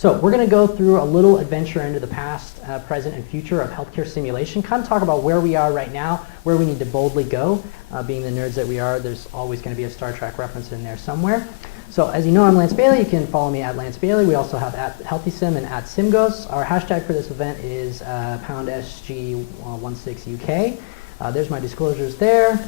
So we're going to go through a little adventure into the past, present, and future of healthcare simulation, kind of talk about where we are right now, where we need to boldly go. Being the nerds that we are, there's always going to be a Star Trek reference in there somewhere. So as you know, I'm Lance Bailey. You can follow me at Lance Bailey. We also have at HealthySim and at SimGHOSTS. Our hashtag for this event is #SG16UK. There's my disclosures there.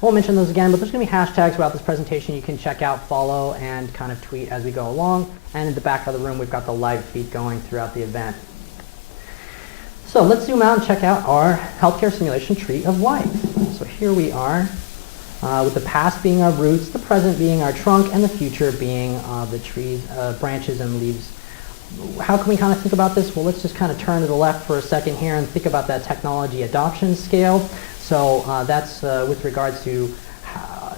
I won't mention those again, but there's going to be hashtags throughout this presentation you can check out, follow, and kind of tweet as we go along. And in the back of the room, we've got the live feed going throughout the event. So let's zoom out and check out our healthcare simulation tree of life. So here we are, with the past being our roots, the present being our trunk, and the future being the trees, branches and leaves. How can we kind of think about this? Well, let's just kind of turn to the left for a second here and think about that technology adoption scale. So that's with regards to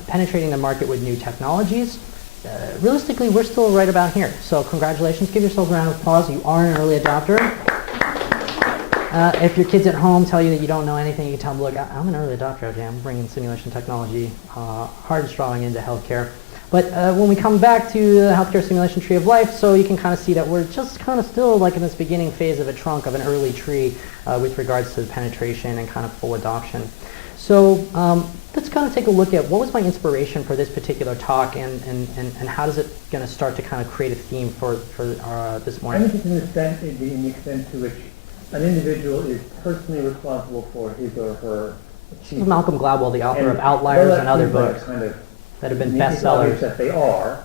penetrating the market with new technologies. Realistically, we're still right about here. So congratulations. Give yourselves a round of applause. You are an early adopter. If your kids at home tell you that you don't know anything, you can tell them, look, I'm an early adopter. Okay, I'm bringing simulation technology hard and strong into healthcare. But when we come back to the healthcare simulation tree of life, so you can kind of see that we're just kind of still like in this beginning phase of a trunk of an early tree with regards to the penetration and kind of full adoption. So let's kind of take a look at what was my inspiration for this particular talk and how does it going to start to kind of create a theme for this morning. I think it's in the extent to which an individual is personally responsible for his or her achievement. Malcolm Gladwell, the author of Outliers and other books that have been bestsellers. That they are.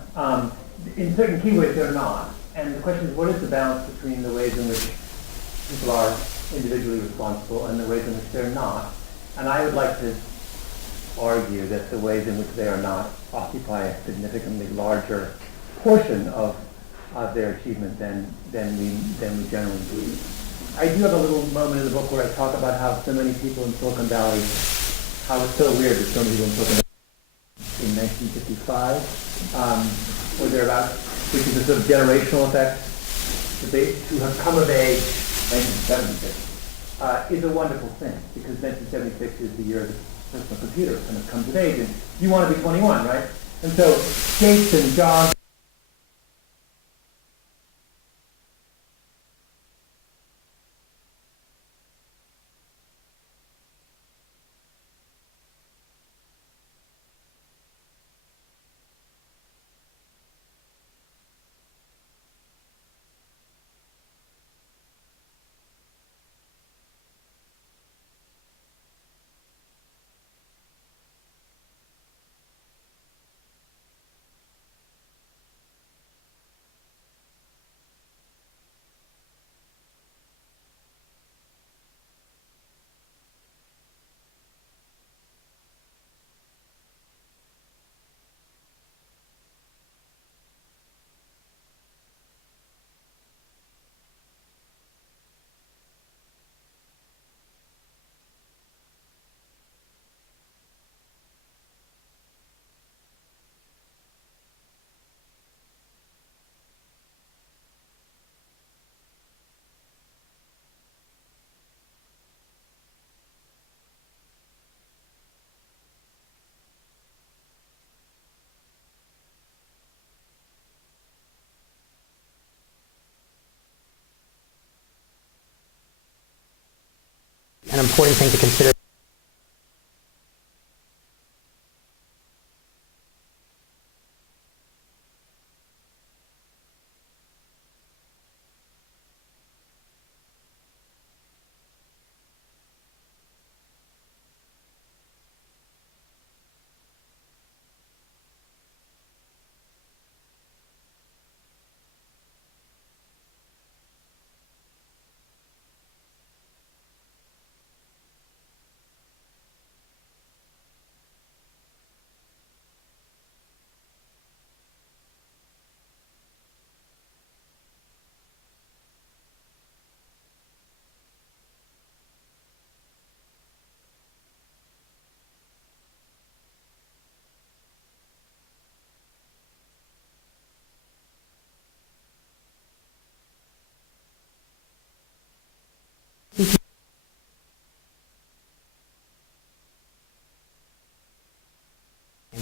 In certain key ways, they're not. And the question is, what is the balance between the ways in which people are individually responsible and the ways in which they're not? And I would like to argue that the ways in which they are not occupy a significantly larger portion of their achievement than we generally believe. I do have a little moment in the book where I talk about how so many people in Silicon Valley, how it's so weird that so many people in Silicon Valley in 1955, or thereabout, which is a sort of generational effect, that they who have come of age, 1976, is a wonderful thing, because 1976 is the year the personal computer kind of comes of age, and you want to be 21, right? And so Gates and Jobs an important thing to consider.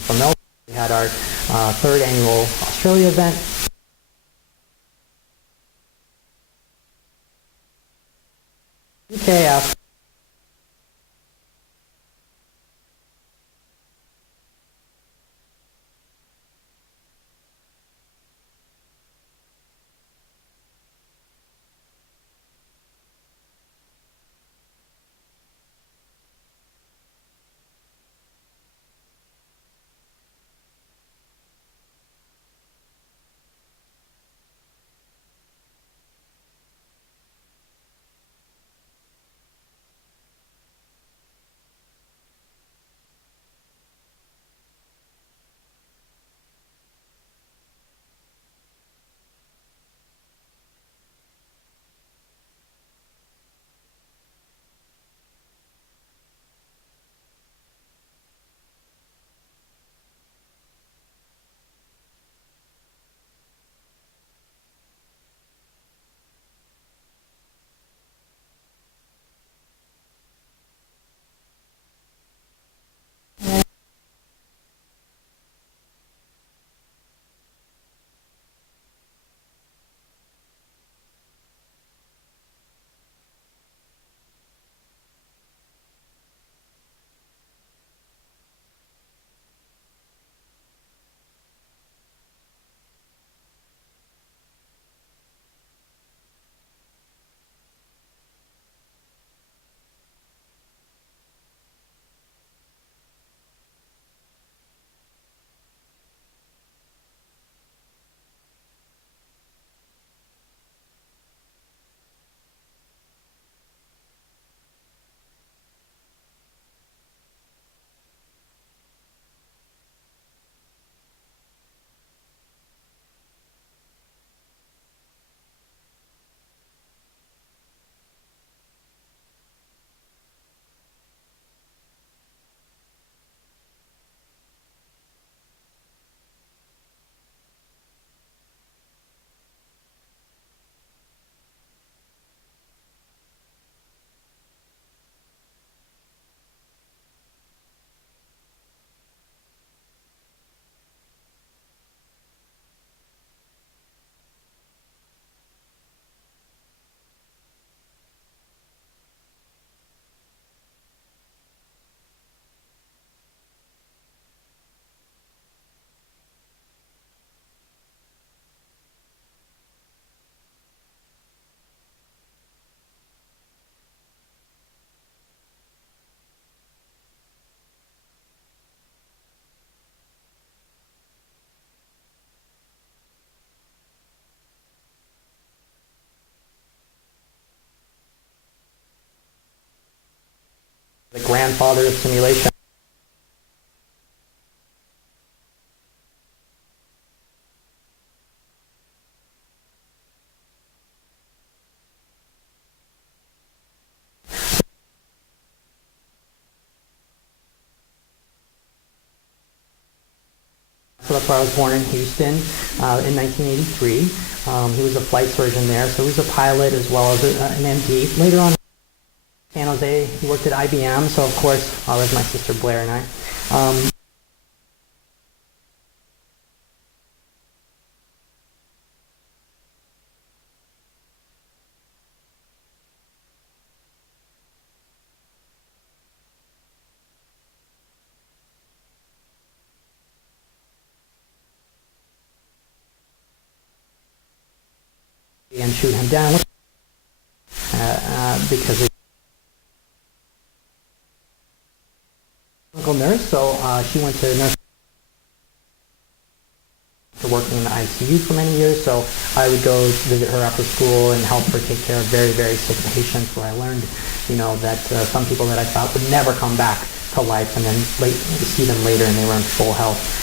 From Melbourne, we had our third annual Australia event. CAE. The grandfather of simulation. So that's where I was born in Houston in 1983. He was a flight surgeon there, so he was a pilot as well as an MD. Later on, San Jose, he worked at IBM, so of course, there's my sister Blair and I. And shoot him down because of clinical nurse, so she went to nurse to working in the ICU for many years, so I would go visit her after school and help her take care of very, very sick patients, where I learned, that some people that I thought would never come back to life, and then see them later and they were in full health.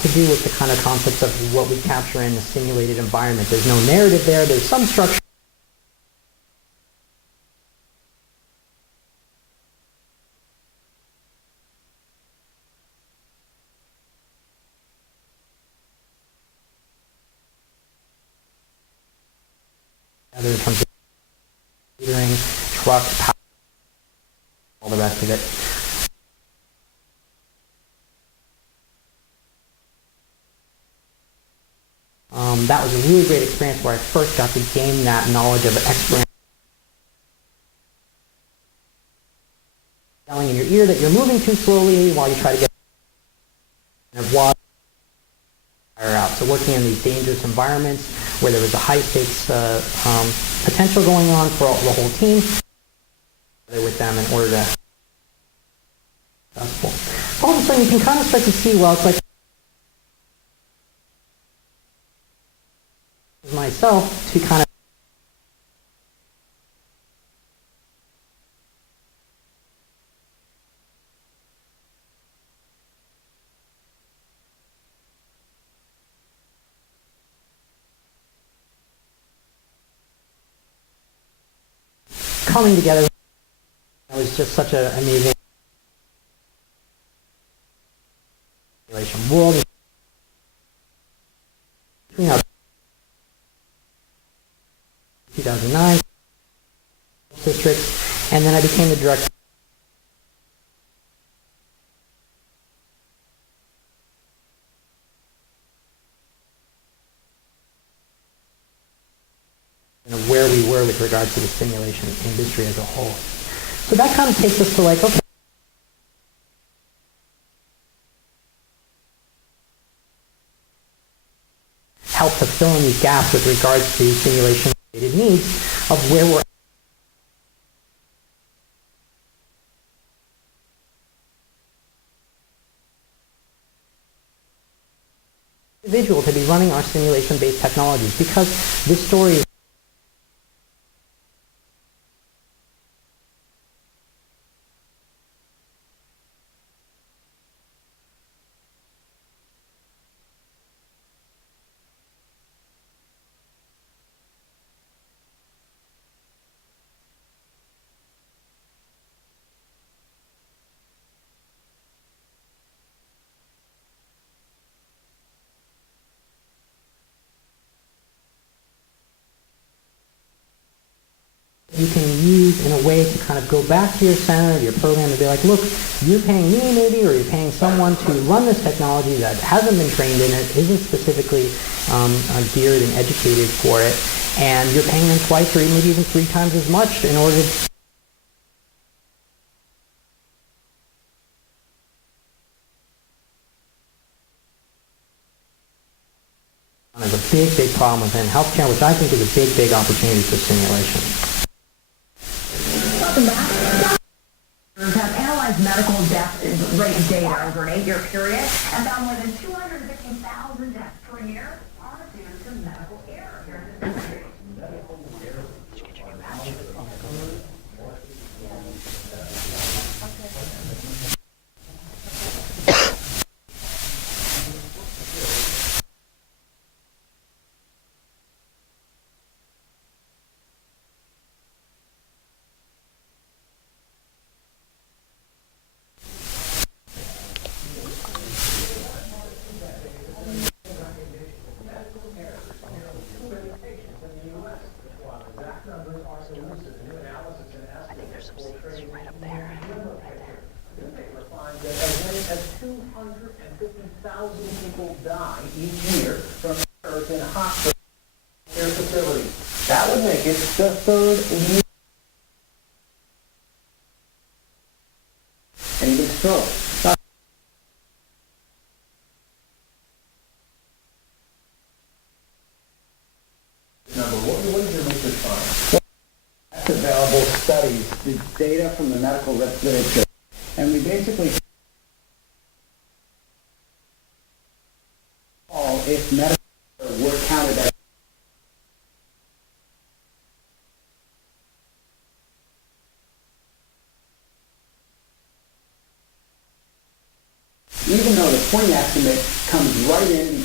To do with the kind of concepts of what we capture in a simulated environment. There's no narrative there, there's some structure. in terms of catering, truck, power, all the rest of it. That was a really great experience where I first got to gain that knowledge of expert yelling in your ear that you're moving too slowly while you try to get water out. So working in these dangerous environments where there was a high stakes potential going on for the whole team, with them in order to successful. All of a sudden you can kind of start to see, well, it's like myself to kind of coming together. It was just such an amazing world. 2009 districts, and then I became the director of where we were with regards to the simulation industry as a whole. So that kind of takes us to like, okay, help to fill in these gaps with regards to simulation related needs of where we're individual to be running our simulation-based technologies, because this story is you can use in a way to kind of go back to your center, your program, and be like, look, you're paying me maybe, or you're paying someone to run this technology that hasn't been trained in it, isn't specifically geared and educated for it, and you're paying them twice or maybe even 3 times as much in order to is a big, big problem within healthcare, which I think is a big, big opportunity for simulation. Welcome back. Have analyzed medical death rate data over an 8-year period and found more than 250,000 deaths per year are due to medical error here in this country. I think there's some seats right up there. As many as 250,000 people die each year from errors in hospital care facilities. That would make it the third leading. And even stroke. Number, what did your research find? That's available studies, the data from the medical literature. And we basically if medical were counted as even though the point estimate comes right in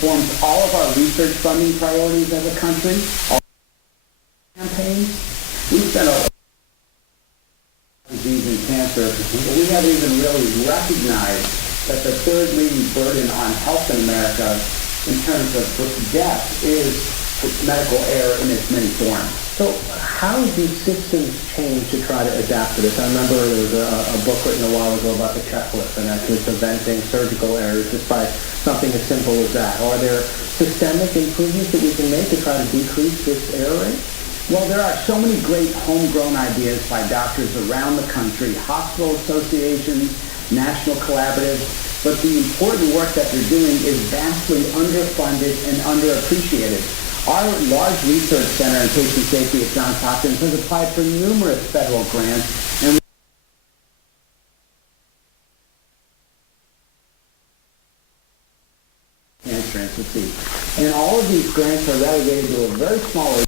informs all of our research funding priorities as a country, all campaigns. We spent a disease and cancer, but we haven't even really recognized that the third leading burden on health in America in terms of death is medical error in its many forms. So how do systems change to try to adapt to this? I remember there was a book written a while ago about the checklist and actually preventing surgical errors just by something as simple as that. Are there systemic improvements that we can make to try to decrease this error rate? Well, there are so many great homegrown ideas by doctors around the country, hospital associations, national collaboratives, but the important work that they're doing is vastly underfunded and underappreciated. Our large research center in patient safety at Johns Hopkins has applied for numerous federal grants, and Cancer Institute. And all of these grants are relegated to a very small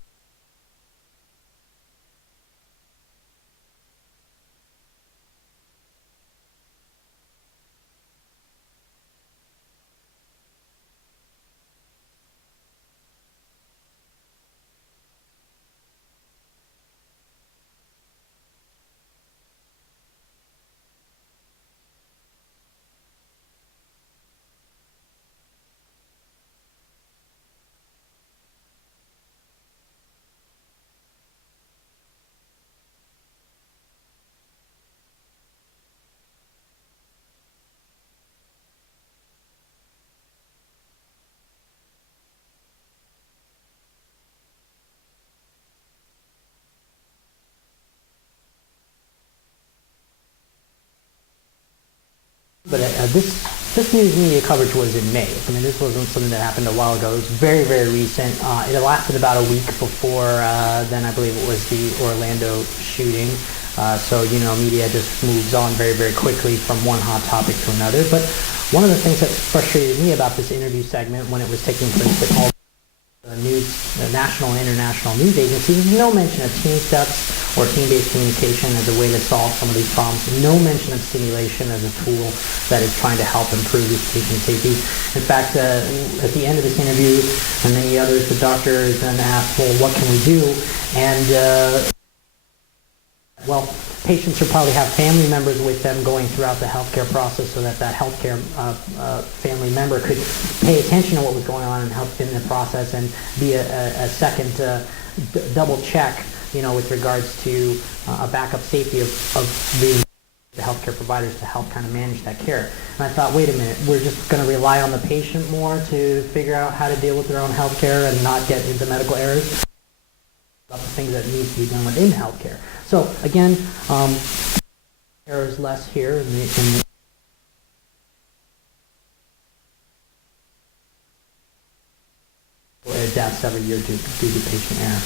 But this news media coverage was in May. I mean, this wasn't something that happened a while ago. It was very, very recent. It lasted about a week before then I believe it was the Orlando shooting. So, you know, media just moves on very, very quickly from one hot topic to another. But one of the things that frustrated me about this interview segment when it was taking place with all the national and international news agencies, no mention of team steps or team-based communication as a way to solve some of these problems. No mention of simulation as a tool that is trying to help improve this patient safety. In fact, at the end of this interview and many others, the doctor is then asked, well, what can we do? And well, patients should probably have family members with them going throughout the healthcare process so that that healthcare family member could pay attention to what was going on and help in the process and be a second double check, you know, with regards to a backup safety of the healthcare providers to help kind of manage that care. And I thought, wait a minute, we're just going to rely on the patient more to figure out how to deal with their own healthcare and not get into medical errors? About the things that need to be done within healthcare. So again, errors less here in the deaths every year due to patient error.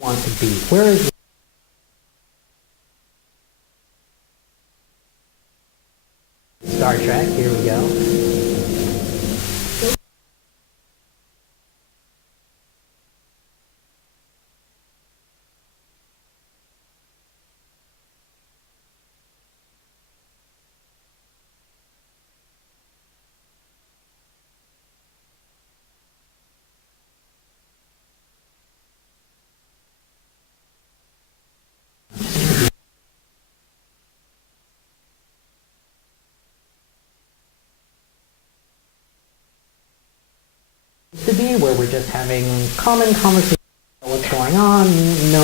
Want to be. Where is Star Trek? Here we go. To be where we're just having common conversations about what's going on, no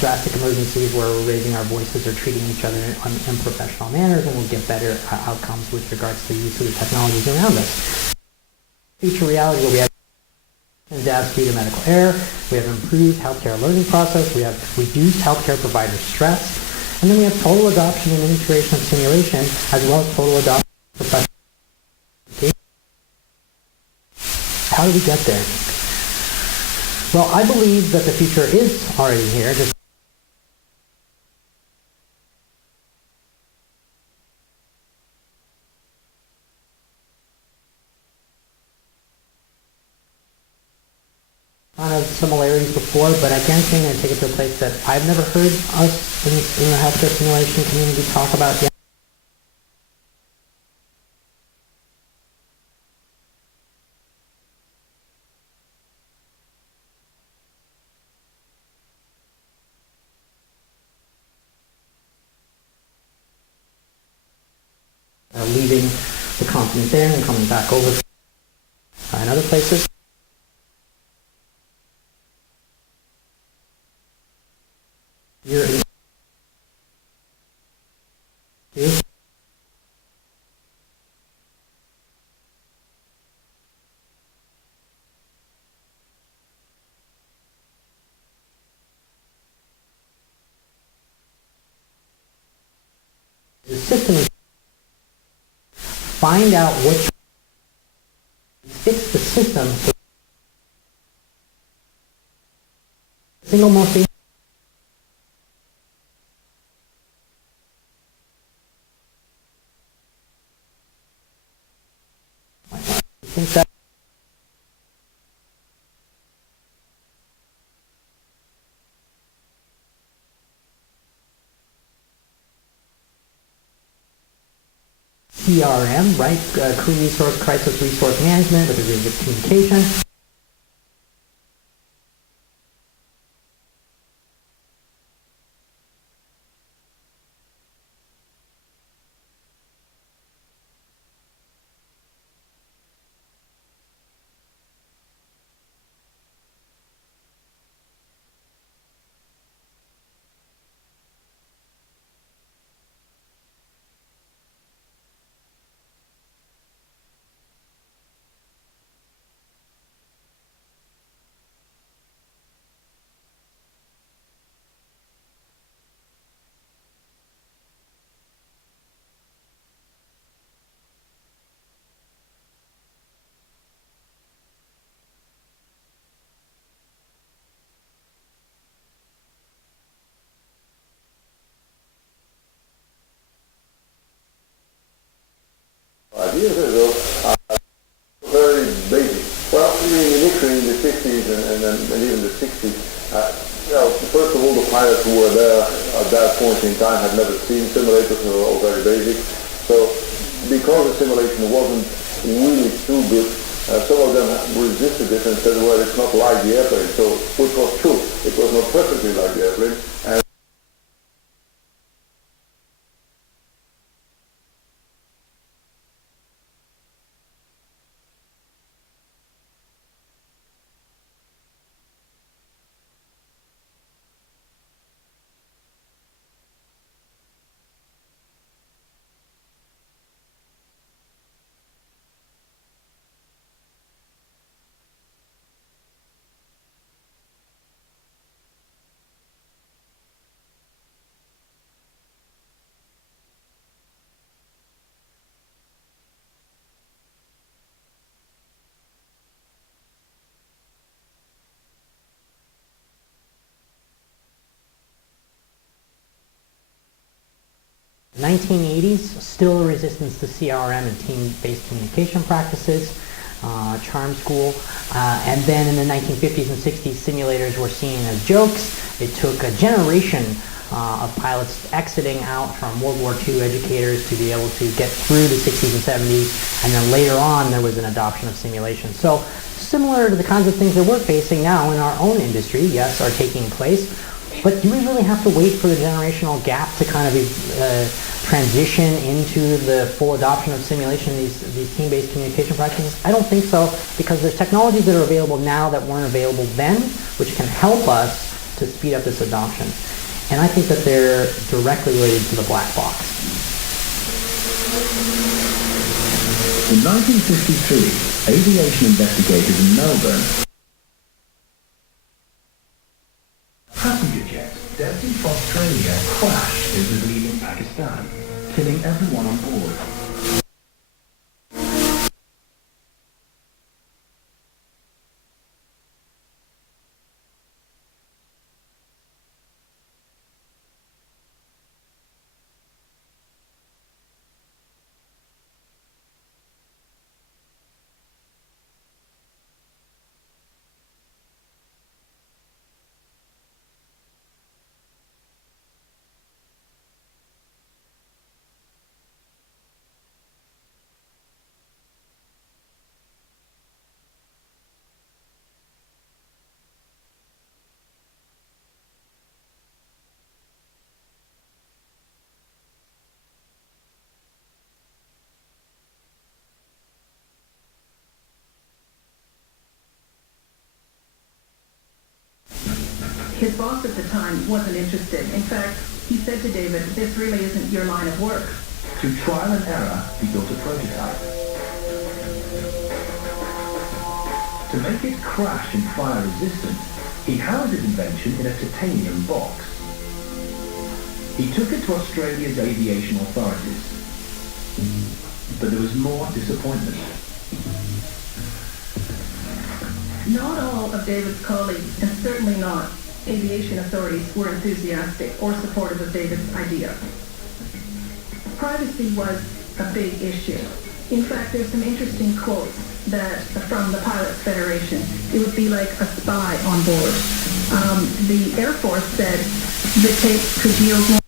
drastic emergencies where we're raising our voices or treating each other in unprofessional manners, and we'll get better outcomes with regards to the use of the technologies around us. Future reality where we have deaths due to medical error, we have improved healthcare learning process, we have reduced healthcare provider stress, and then we have total adoption and integration of simulation as well as total adoption of professional. How do we get there? Well, I believe that the future is already here. Just kind of similarities before, but I guarantee I'm going to take it to a place that I've never heard us in the healthcare simulation community talk about yet. leaving the continent there and coming back over in other places. Here is the system is find out which fix the system so the single most I think that CRM, right? Crew resource, crisis resource management, which is with communication. Years ago, very basic. Well, initially in the 50s and even the 60s, first of all, the pilots who were there at that point in time had never seen simulators, they were all very basic. So because the simulation wasn't really too good, some of them resisted it and said, well, it's not like the airplane. So, which was true. It was not perfectly like the airplane. And The 1980s, still a resistance to CRM and team-based communication practices, charm school, and then in the 1950s and 60s, simulators were seen as jokes. It took a generation of pilots exiting out from World War II educators to be able to get through the 60s and 70s, and then later on there was an adoption of simulation. So similar to the kinds of things that we're facing now in our own industry, yes, are taking place. But do we really have to wait for the generational gap to kind of transition into the full adoption of simulation, these team-based communication practices? I don't think so, because there's technologies that are available now that weren't available then, which can help us to speed up this adoption. And I think that they're directly related to the black box. In 1953, aviation investigators in Melbourne passenger jet destined for Australia crashed as leaving Pakistan, killing everyone on board. his boss at the time wasn't interested. In fact, he said to David, this really isn't your line of work. Through trial and error, he built a prototype. To make it crash and fire resistant, he housed his invention in a titanium box. He took it to Australia's aviation authorities. But there was more disappointment. Not all of David's colleagues, and certainly not aviation authorities, were enthusiastic or supportive of David's idea. Privacy was a big issue. In fact, there's some interesting quotes that from the Pilots Federation. It would be like a spy on board. The Air Force said the tape could yield more.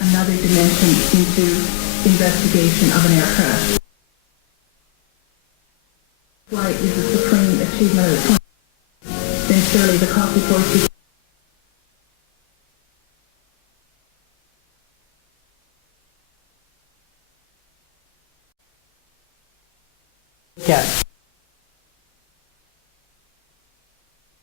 Another dimension into investigation of an air crash. Flight is a supreme achievement of the time. Then surely the coffee course. Yes.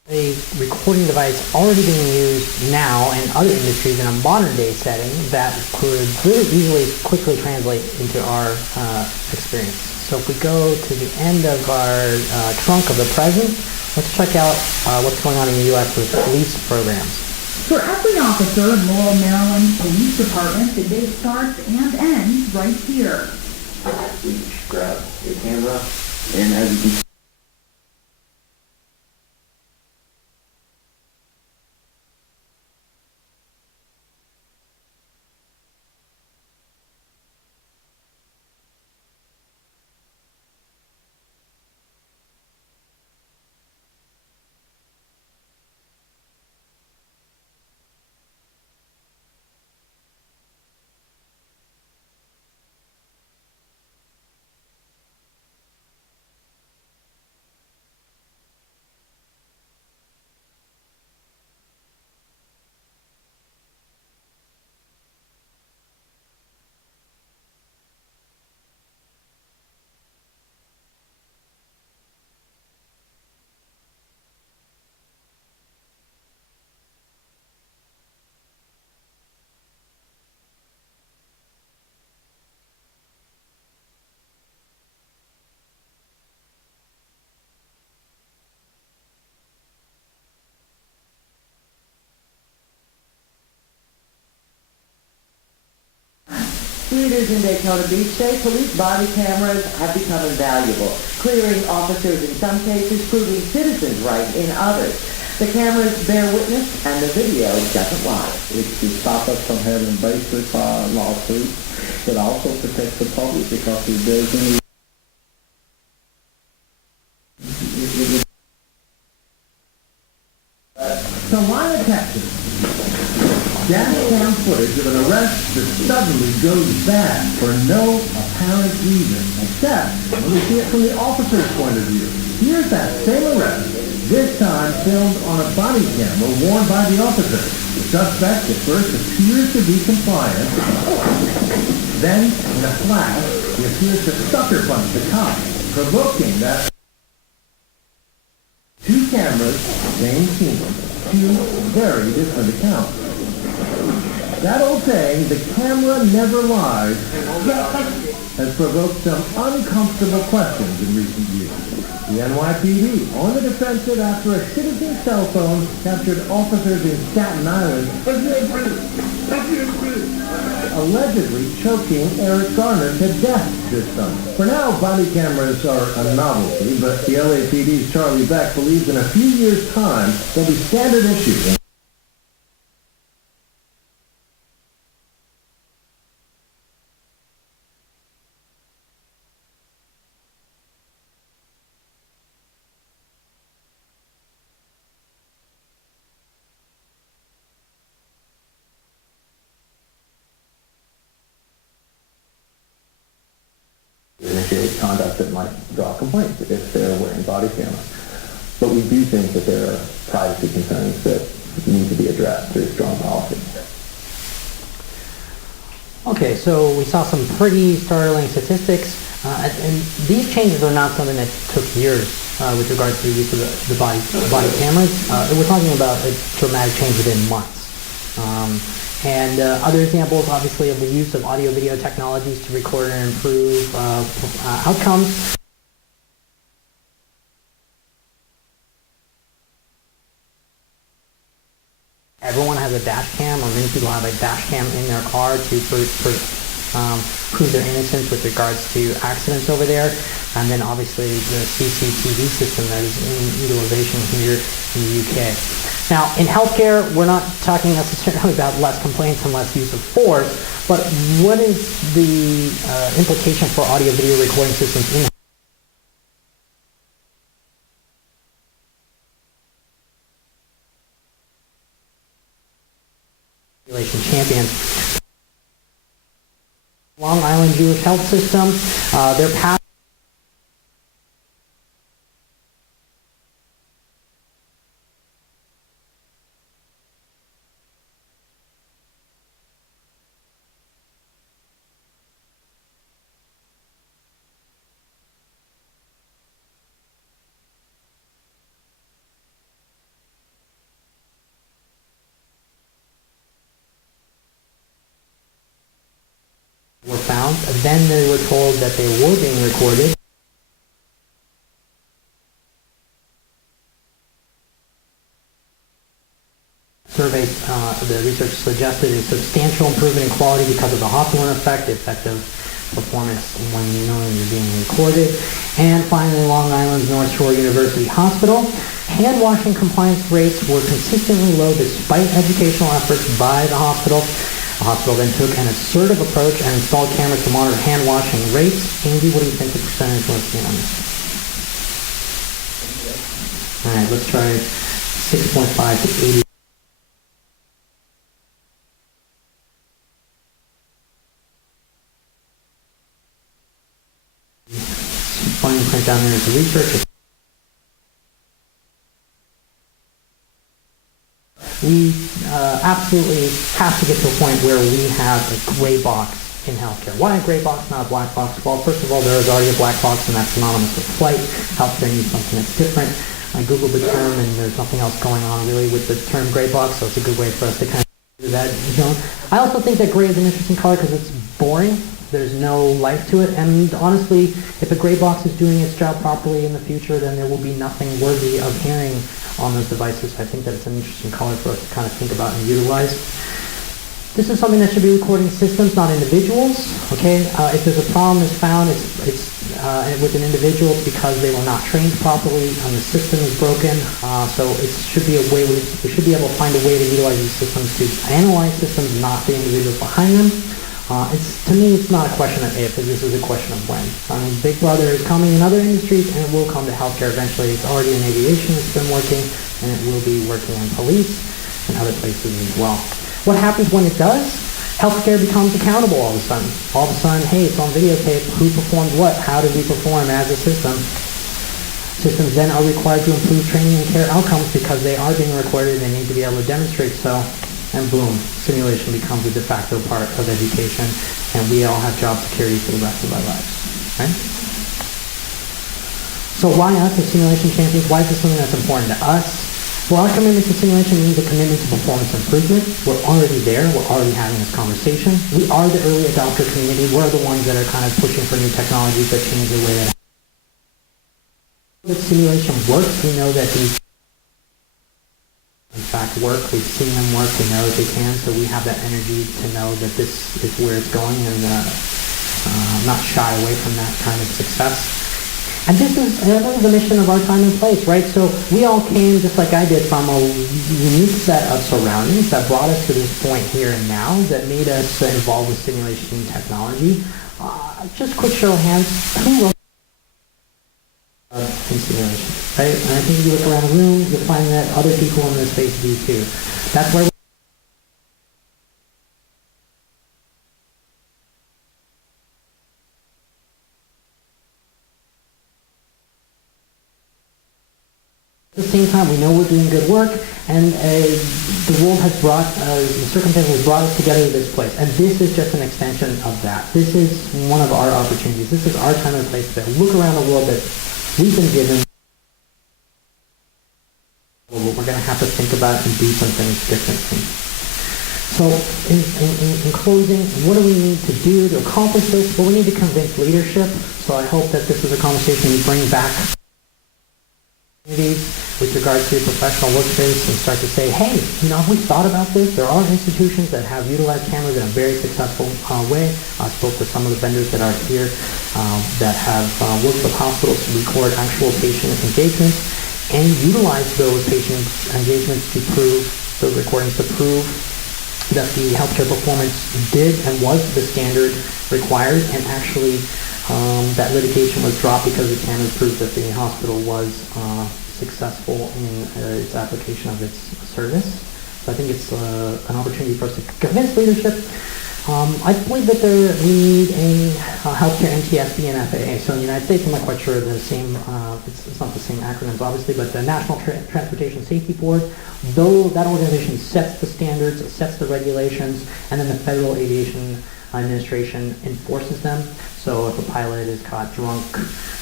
A recording device already being used now in other industries in a modern day setting that could really easily quickly translate into our experience. So if we go to the end of our trunk of the present, let's check out what's going on in the U.S. with police programs. For every officer in Laurel, Maryland Police Department, the day starts and ends right here. Each grab a camera, and as you can see, Leaders in Daytona Beach say police body cameras have become invaluable, clearing officers in some cases, proving citizens' right in others. The cameras bear witness, and the video doesn't lie. It stops us from having basic lawsuits. It also protects the public because if there's any Salina, Texas. Gas cam footage of an arrest that suddenly goes bad for no apparent reason, except when we see it from the officer's point of view. Here's that same arrest, this time filmed on a body camera worn by the officer. The suspect at first appears to be compliant. Then, in a flash, he appears to sucker punch the cop, provoking that. Two cameras, same scene, two very different accounts. That old saying, the camera never lies, has provoked some uncomfortable questions in recent years. The NYPD on the defensive after a citizen's cell phone captured officers in Staten Island allegedly choking Eric Garner to death this summer. For now, body cameras are a novelty, but the LAPD's Charlie Beck believes in a few years' time they'll be standard issue. Initiate conduct that might draw complaints if they're wearing body cameras. But we do think that there are privacy concerns that need to be addressed through strong policy. Okay, so we saw some pretty startling statistics, and these changes are not something that took years with regards to the use of the body cameras. We're talking about a dramatic change within months. And other examples, obviously, of the use of audio-video technologies to record and improve outcomes. Everyone has a dash cam, or many people have a dash cam in their car to prove their innocence with regards to accidents over there. And then obviously the CCTV system that is in utilization here in the UK. Now, in healthcare, we're not talking necessarily about less complaints and less use of force, but what is the implication for audio-video recording systems in champions? Long Island Jewish Health System, their path were found. Then they were told that they were being recorded. Survey, the research suggested a substantial improvement in quality because of the Hawthorne effect, effective performance when knowing you're being recorded. And finally, Long Island's North Shore University Hospital. Hand washing compliance rates were consistently low despite educational efforts by the hospital. The hospital then took an assertive approach and installed cameras to monitor hand washing rates. Andy, what do you think the percentage was on this? All right, let's try 6.5 to 80. Fine print down there is the research. We absolutely have to get to a point where we have a gray box in healthcare. Why a gray box, not a black box? Well, first of all, there is already a black box, and that's synonymous with flight. Healthcare needs something that's different. I googled the term, and there's nothing else going on really with the term gray box, so it's a good way for us to kind of do that zone. I also think that gray is an interesting color because it's boring. There's no life to it, and honestly, if a gray box is doing its job properly in the future, then there will be nothing worthy of hearing on those devices. I think that it's an interesting color for us to kind of think about and utilize. This is something that should be recording systems, not individuals. Okay, if there's a problem is found, it's with an individual because they were not trained properly and the system is broken. So it should be a way we should be able to find a way to utilize these systems to analyze systems, not the individuals behind them. To me, it's not a question of if, this is a question of when. I mean, Big Brother is coming in other industries, and it will come to healthcare eventually. It's already in aviation, it's been working, and it will be working in police and other places as well. What happens when it does? Healthcare becomes accountable all of a sudden. All of a sudden, hey, it's on videotape. Who performed what? How did we perform as a system? Systems then are required to improve training and care outcomes because they are being recorded and they need to be able to demonstrate so. And boom, simulation becomes a de facto part of education, and we all have job security for the rest of our lives, right? So why us as simulation champions? Why is this something that's important to us? Well, our commitment to simulation means a commitment to performance improvement. We're already there. We're already having this conversation. We are the early adopter community. We're the ones that are kind of pushing for new technologies that change the way that simulation works. We know that these in fact work. We've seen them work. We know that they can. So we have that energy to know that this is where it's going and not shy away from that kind of success. And this is the mission of our time and place, right? So we all came, just like I did, from a unique set of surroundings that brought us to this point here and now that made us involved with simulation technology. Just quick show of hands, who wrote in simulation, right? And I think if you look around the room, you'll find that other people in this space do too. That's where at the same time, we know we're doing good work, and the world has brought, the circumstances has brought us together to this place. And this is just an extension of that. This is one of our opportunities. This is our time and place to look around the world that we've been given. We're going to have to think about and do some things differently. So in closing, what do we need to do to accomplish this? Well, we need to convince leadership. So I hope that this is a conversation we bring back with regards to your professional workspace and start to say, hey, have we thought about this? There are institutions that have utilized cameras in a very successful way. I spoke with some of the vendors that are here that have worked with hospitals to record actual patient engagements and utilize those patient engagements to prove, those recordings to prove that the healthcare performance did and was the standard required, and actually that litigation was dropped because the cameras proved that the hospital was successful in its application of its service. So I think it's an opportunity for us to convince leadership. I believe that we need a healthcare NTSB and FAA. So in the United States, I'm not quite sure the same, it's not the same acronyms obviously, but the National Transportation Safety Board, though that organization sets the standards, sets the regulations, and then the Federal Aviation Administration enforces them. So if a pilot is caught drunk,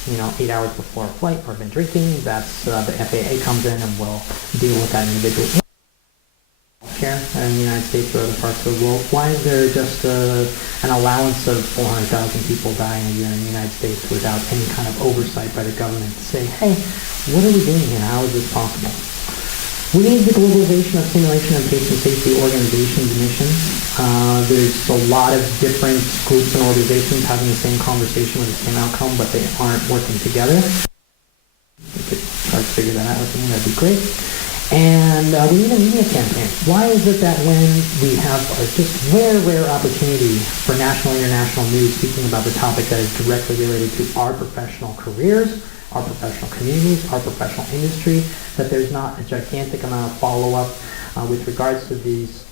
8 hours before a flight or been drinking, that's the FAA comes in and will deal with that individual. Healthcare in the United States or other parts of the world, why is there just an allowance of 400,000 people dying a year in the United States without any kind of oversight by the government to say, hey, what are we doing here? How is this possible? We need the globalization of simulation and patient safety organizations' missions. There's a lot of different groups and organizations having the same conversation with the same outcome, but they aren't working together. We could try to figure that out with me, that'd be great. And we need a media campaign. Why is it that when we have a just rare opportunity for national and international news speaking about the topic that is directly related to our professional careers, our professional communities, our professional industry, that there's not a gigantic amount of follow-up with regards to these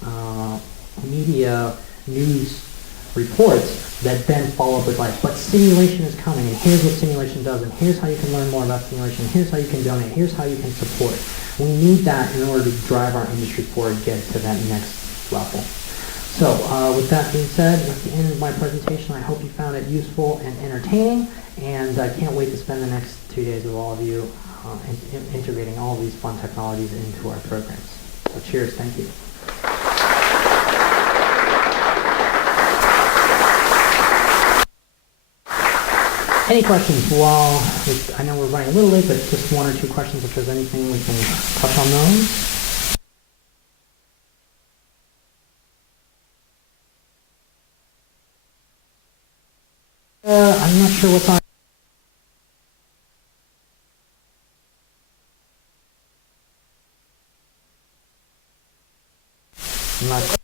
media news reports that then follow up with but simulation is coming, and here's what simulation does, and here's how you can learn more about simulation, here's how you can donate, here's how you can support. We need that in order to drive our industry forward and get to that next level. So with that being said, that's the end of my presentation. I hope you found it useful and entertaining, and I can't wait to spend the next 2 days with all of you integrating all of these fun technologies into our programs. So cheers, thank you. Any questions? Well, I know we're running a little late, but just 1 or 2 questions. If there's anything we can touch on those. I'm not sure what's on. I'm not